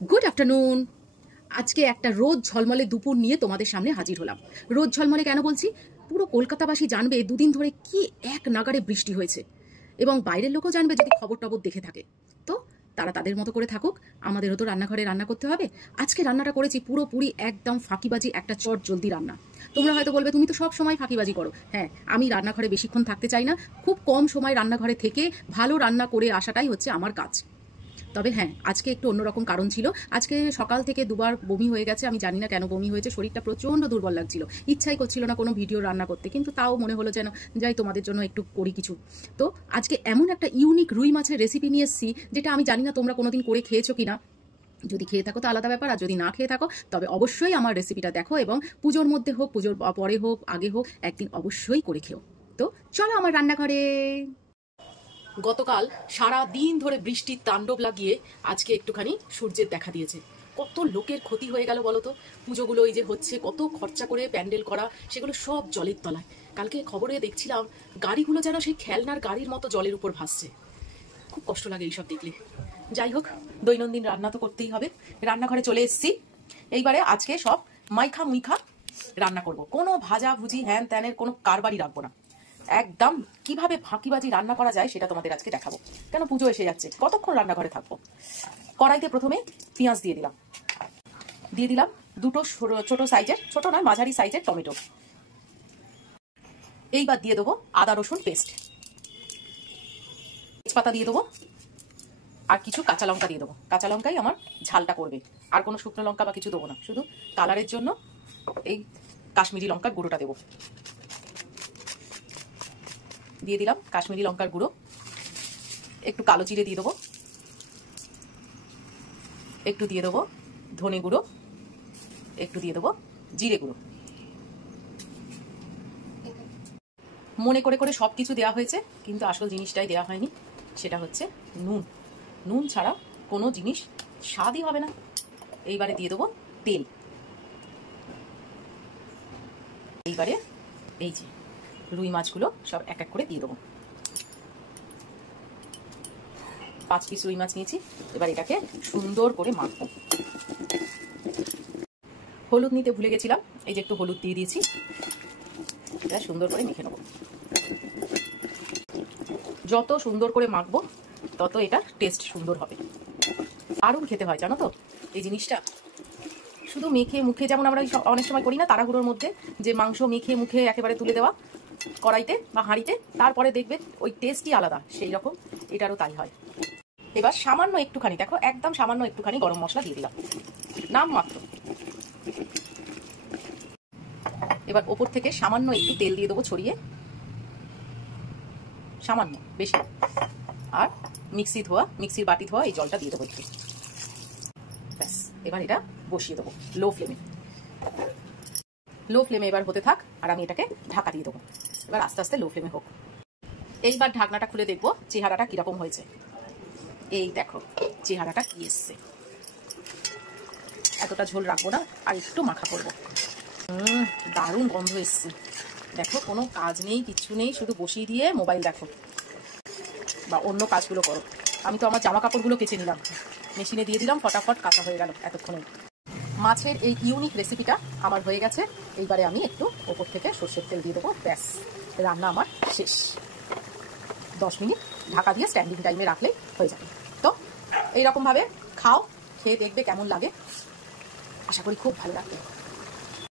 Good afternoon. আজকে একটা রোদ ঝলমলে দুপুর নিয়ে তোমাদের সামনে হাজির হলাম। রোদ ঝলমলে কেন বলছি? পুরো কলকাতাবাসী জানবে দুদিন ধরে কি এক নাগাড়ে বৃষ্টি হয়েছে, এবং বাইরের লোকও জানবে যদি খবর টবর দেখে থাকে। তো তারা তাদের মতো করে থাকুক, আমাদেরও তো রান্নাঘরে রান্না করতে হবে। আজকে রান্নাটা করেছি পুরোপুরি একদম ফাঁকিবাজি একটা চট জলদি রান্না। তোমরা হয়তো বলবে তুমি তো সব সময় ফাঁকিবাজি করো। হ্যাঁ, আমি রান্নাঘরে বেশিক্ষণ থাকতে চাই না, খুব কম সময় রান্নাঘরে থেকে ভালো রান্না করে আসাটাই হচ্ছে আমার কাজ। তবে হ্যাঁ, আজকে একটু অন্যরকম কারণ ছিল। আজকে সকাল থেকে দুবার বমি হয়ে গেছে, আমি জানি না কেন বমি হয়েছে, শরীরটা প্রচণ্ড দুর্বল লাগছিল, ইচ্ছাই করছিল না কোনো ভিডিও রান্না করতে, কিন্তু তাও মনে হলো যেন যাই তোমাদের জন্য একটু করি কিছু। তো আজকে এমন একটা ইউনিক রুই মাছের রেসিপি নিয়ে এসেছি, যেটা আমি জানি না তোমরা কোনোদিন করে খেয়েছো কিনা। যদি খেয়ে থাকো তো আলাদা ব্যাপার, আর যদি না খেয়ে থাকো তবে অবশ্যই আমার রেসিপিটা দেখো, এবং পুজোর মধ্যে হোক, পুজোর পরে হোক, আগে হোক, একদিন অবশ্যই করে খেও। তো চলো আমার রান্নাঘরে। গতকাল সারা দিন ধরে বৃষ্টির তাণ্ডব লাগিয়ে আজকে একটুখানি সূর্যের দেখা দিয়েছে। কত লোকের ক্ষতি হয়ে গেল বলো তো। পুজোগুলো এই যে হচ্ছে, কত খরচা করে প্যান্ডেল করা, সেগুলো সব জলের তলায়। কালকে খবরে দেখছিলাম গাড়িগুলো যেন সেই খেলনার গাড়ির মতো জলের উপর ভাসছে। খুব কষ্ট লাগে এইসব দেখলে। যাই হোক, দৈনন্দিন রান্না তো করতেই হবে। রান্নাঘরে চলে এসেছি। এইবারে আজকে সব মাইখা মুইখা রান্না করব। কোনো ভাজা ভুজি হ্যান ত্যানের কোনো কারবারই রাখবো না। একদম কিভাবে ফাঁকিবাজি রান্না করা যায় সেটা তোমাদের আজকে দেখাবো। কেন, পুজো এসে যাচ্ছে, কতক্ষণ রান্নাঘরে থাকবো। কড়াইতে প্রথমে পেঁয়াজ দিয়ে দিলাম দুটো ছোট সাইজের, ছোট নয় মাঝারি সাইজের টমেটো। এইবার দিয়ে দেবো আদা রসুন পেস্ট, তেজপাতা দিয়ে দেবো, আর কিছু কাঁচা লঙ্কা দিয়ে দেবো। কাঁচা লঙ্কাই আমার ঝালটা করবে, আর কোনো শুকনো লঙ্কা বা কিছু দেবো না, শুধু কালারের জন্য এই কাশ্মীরি লঙ্কার গুঁড়োটা দেবো। দিয়ে দিলাম কাশ্মীরি লঙ্কার গুঁড়ো, একটু কালো জিরে দিয়ে দেবো, একটু দিয়ে দেবো ধনে গুঁড়ো, একটু দিয়ে দেবো জিরে গুঁড়ো। মনে করে করে সব কিছু দেওয়া হয়েছে, কিন্তু আসল জিনিসটাই দেওয়া হয়নি, সেটা হচ্ছে নুন। নুন ছাড়া কোনো জিনিস স্বাদই হবে না। এইবারে দিয়ে দেবো তেল। এইবারে এই যে রুই মাছগুলো সব এক এক করে দিয়ে দেবো। 5 পিস রুই মাছ নিয়েছি। এবার এটাকে সুন্দর করে মাখবো। হলুদ নিতে ভুলে গেছিলাম, এই যে একটু হলুদ দিয়ে দিয়েছি। এটা সুন্দর করে মেখে নেবো। যত সুন্দর করে মাখবো তত এটা টেস্ট সুন্দর হবে। দারুণ খেতে হয় জানো তো এই জিনিসটা। শুধু মেখে মুখে, যেমন আমরা অনেক সময় করি না তাড়াহুড়োর মধ্যে, যে মাংস মেখে মুখে একেবারে তুলে দেওয়া কড়াইতে বা হাঁড়িতে, তারপরে দেখবে ওই টেস্টই আলাদা, সেই রকম এটারও তাই হয়। এবার সামান্য একটুখানি, দেখো একদম সামান্য একটুখানি গরম মশলা দিয়ে দিলাম, নাম মাত্র। এবার ওপর থেকে সামান্য একটু তেল দিয়ে দেবো ছড়িয়ে, সামান্য, বেশি। আর মিক্সির বাটি ধোয়া এই জলটা দিয়ে দেবো একটু। ব্যাস, এবার এটা বসিয়ে দেবো লো ফ্লেমে। এবার হতে থাক, আর আমি এটাকে ঢাকা দিয়ে দেবো। এবার আস্তে আস্তে লো ফ্লেমে হোক। এইবার ঢাকনাটা খুলে দেখবো চেহারাটা কিরকম হয়েছে। এই দেখো চেহারাটা কি এসছে। এতটা ঝোল রাখবো না, আর একটু মাখা করবো। দারুণ গন্ধ এসছে। দেখো কোনো কাজ নেই, কিচ্ছু নেই, শুধু বসিয়ে দিয়ে মোবাইল দেখো বা অন্য কাজগুলো করো। আমি তো আমার জামা কাপড়গুলো কেচে নিলাম, মেশিনে দিয়ে দিলাম, ফটাফট কাঁচা হয়ে গেল এতক্ষণে। মাছের এই ইউনিক রেসিপিটা আমার হয়ে গেছে। এইবারে আমি একটু ওপর থেকে সর্ষের তেল দিয়ে দেবো। ব্যাস, রান্না আমার শেষ। 10 মিনিট ঢাকা দিয়ে স্ট্যান্ডিং টাইমে রাখলেই হয়ে যাবে। তো এইরকমভাবে খাও, খেয়ে দেখবে কেমন লাগে। আশা করি খুব ভালো লাগবে।